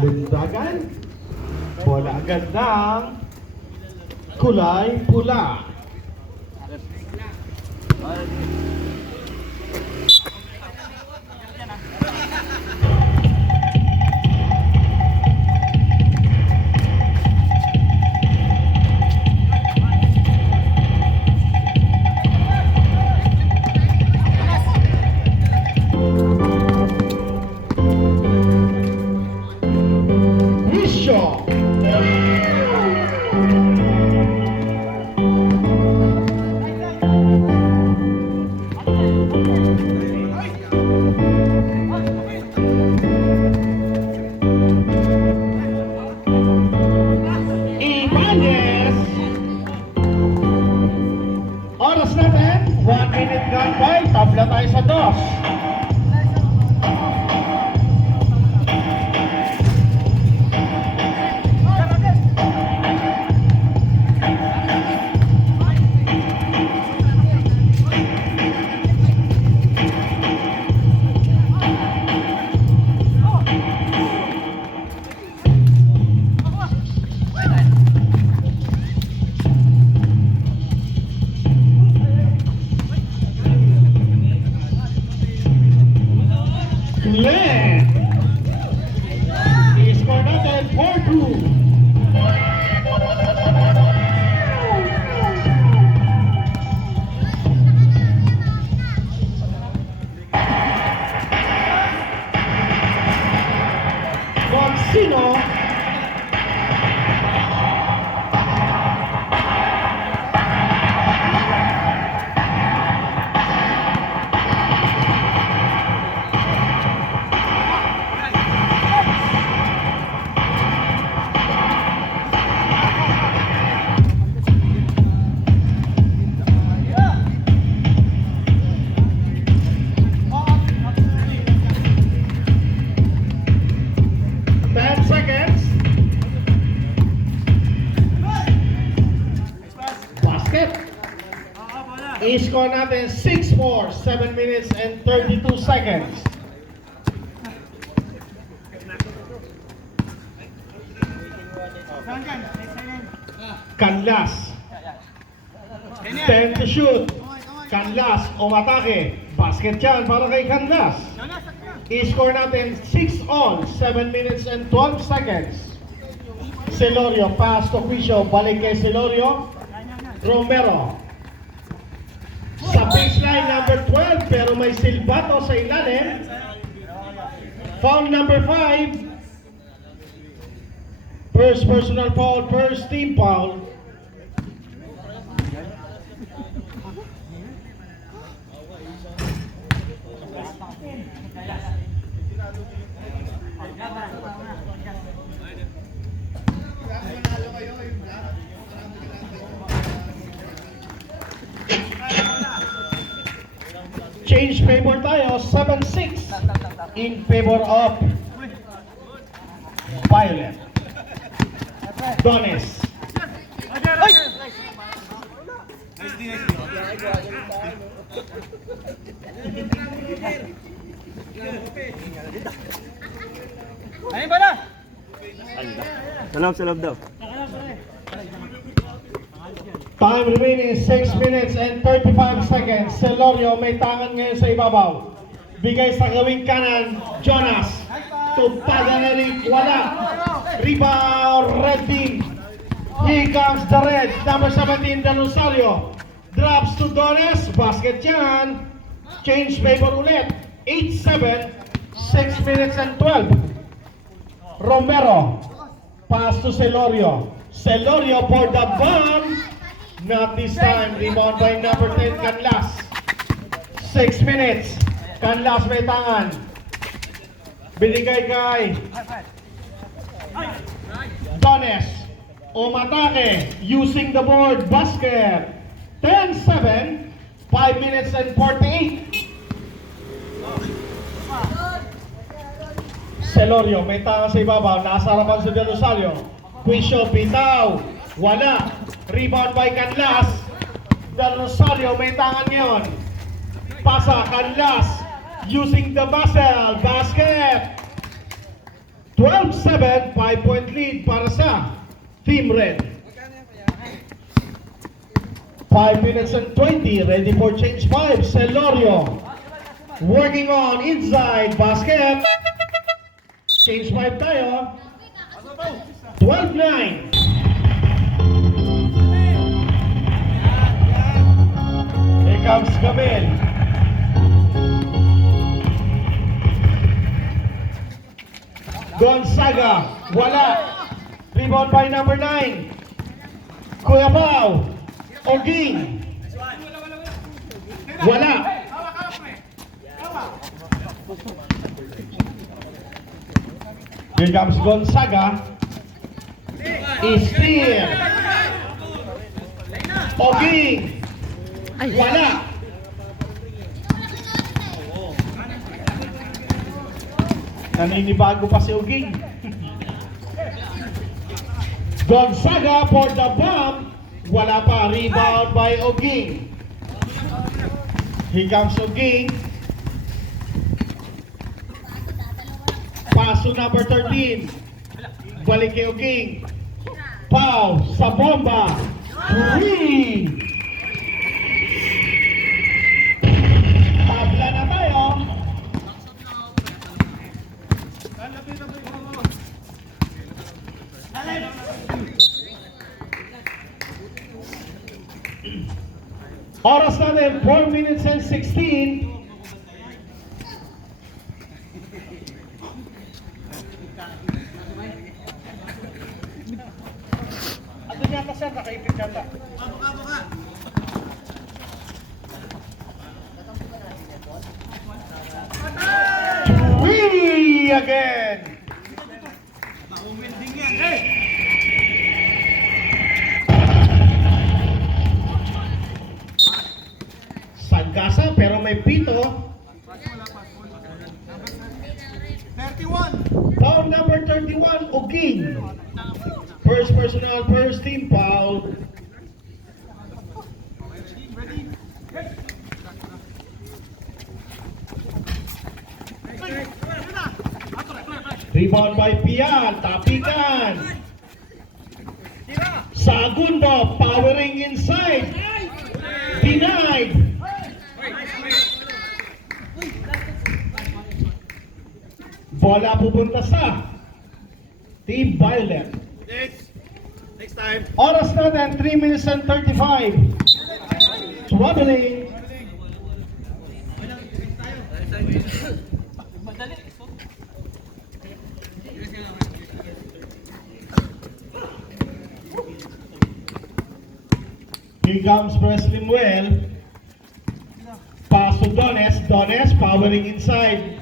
Lindagan. Bola agad ng kulay pula. Oras natin, 1 minute gone by, tabla tayo sa 2. I-score natin 4-2. Consino. I-score natin 6-4, 7 minutes and 32 seconds. Canlas. 10 to shoot. Canlas, umatake. Basket yan para kay Canlas. I-score natin 6-all, 7 minutes and 12 seconds. Celorio, pass to Quisio. Balik kay Celorio. Romero. Sa baseline number 12 pero may silbato sa ilalim. Foul number 5. First personal foul, first team foul. Change favor tayo, 7-6 in favor of Violet. Donis. Ayun ba na? Sa loob daw. Time remaining 6 minutes and 35 seconds. Celorio may tangan ngayon sa ibabaw. Bigay sa gawing kanan, Jonas. To Paganeri, wala. Rebound, red team. Here comes the red. Number 17, Dan Rosario. Drops to Dones. Basket yan. Change favor ulit. 8-7. 6 minutes and 12. Romero. Pass to Celorio. Celorio for the bomb. Not this time. Rebound by number 10, Canlas. 6 minutes. Canlas may tangan. Binigay kay Dones. Umatake. Using the board. Basket. 10-7. 5 minutes and 48. Celorio may tangan sa ibabaw. Nasa harapan si Del Rosario. Quisio, bitaw. Wala. Rebound by Canlas. Del Rosario may tangan ngayon. Pasa, Canlas, using the muscle, basket. 12-7, 5-point lead para sa Team Red. 5 minutes and 20, ready for change 5, Celorio. Working on inside basket. Change 5 tayo. 12-9. Here comes Gabriel. Gonzaga, wala. Rebound by number 9. Kuya Pao. Oging. Wala. Here comes Gonzaga. Steal. Oging. Wala. Naninibago pa si Oging. Gonzaga for the bomb. Wala pa. Rebound by Oging. Here comes Oging. Paso number 13. Balik kay Oging. Pau sa bomba. 3. Tabla na tayo. Oras natin, 4 minutes and 16. Ano yata sir, nakaipit yata. Three again. Sagasa pero may pito. 31. Foul number 31, Oging. First personal, first team foul. Rebound by Pian, tapikan. Segundo, powering inside. Denied. Bola pupunta sa Team Violet. Next time. Oras natin, 3 minutes and 35. Swabbling. Here comes Presley Muel. Pass to Dones. Dones powering inside.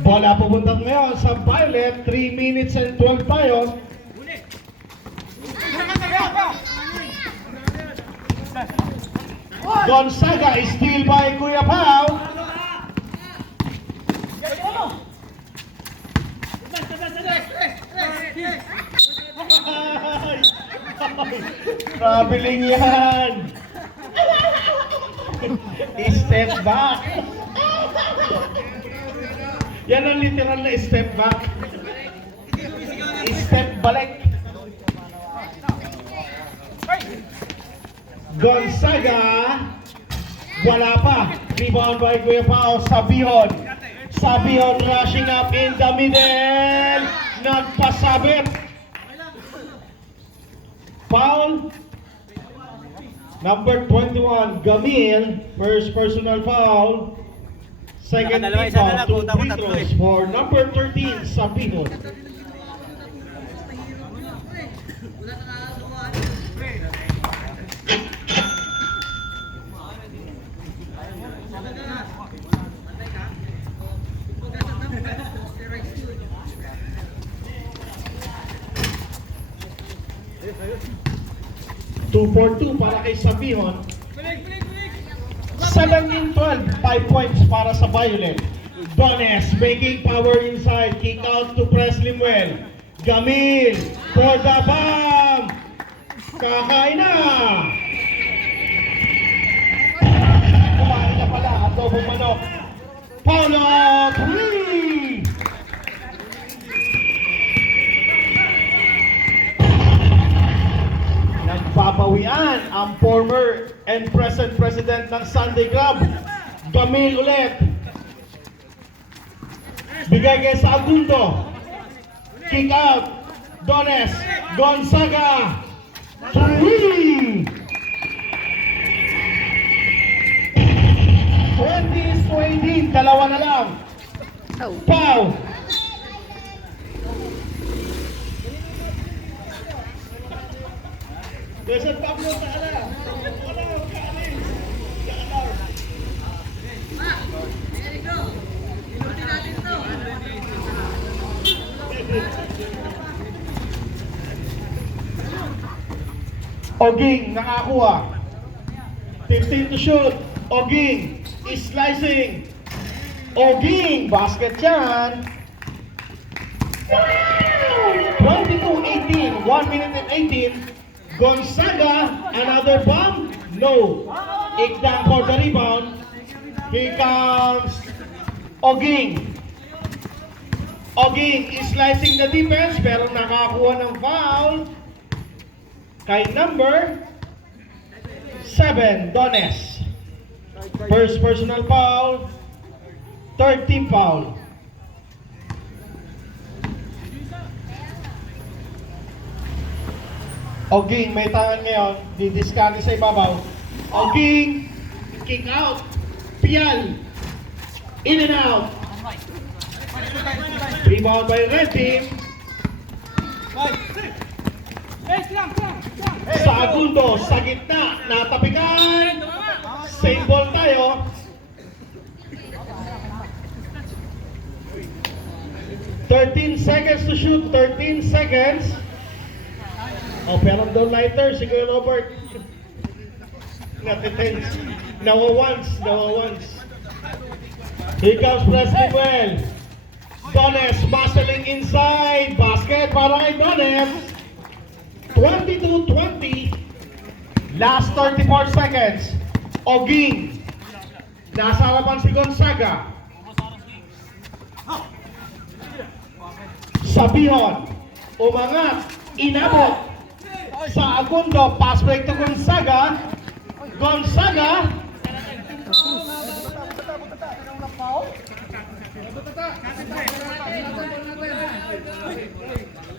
Bola pupunta ngayon sa Violet. 3 minutes and 12 tayo. Gonzaga is steal by Kuya Pao. Traveling yan. Step back. Yan ang literal na step back. Step balik. Gonzaga. Wala pa. Rebound by Kuya Pao. Sabihon. Sabihon rushing up in the middle. Nagpasabit. Foul. Number 21, Gamil. First personal foul. Second Nakadalawa, team isa na foul. lang. 2 Kuta ko free tatlo throws eh. for number 13, Sabihon. Two for two para kay Sabihon. 7 in 12, 5 points para sa Violet. Dones making power inside, kick out to Presley Muel. Gamil for the bomb. Kakain na. Kumain na pala. Adobong manok. Paulo 3. Nagpapawian ang former and present president ng Sunday Club. Gamil ulit. Bigay kay sa Agundo. Kick out. Dones. Gonzaga. 3. 20-18. Dalawa na lang. Pau. Desert Pablo sa ala. Wala, kaalis. Kaalar. Oging nakakuha. 15 to shoot. Oging is slicing. Oging basket yan. 22-18. 1 minute and 18. Gonzaga another bomb. No. Ikdang for the rebound. Here comes Oging. Oging is slicing the defense pero nakakuha ng foul kay number 7, Dones. First personal foul, third team foul. Oging may tangan ngayon, didiskarte sa ibabaw. Oging, kick out, Pial, in and out. Rebound by red team. Sa Agundo, sa gitna, natapikan. Same ball tayo. "13 seconds to shoot, 13 seconds. Oh, pero doon lighter, siguro Robert. Natitense. Nawa once. Here comes Presley Well. Dones bustling inside. Basket para kay Dones. 22-20. Last 34 seconds. Oging. Nasa harapan si Gonzaga. Sabihon. Umangat. Inabot. Sa Agundo. Pass break to Gonzaga. Gonzaga.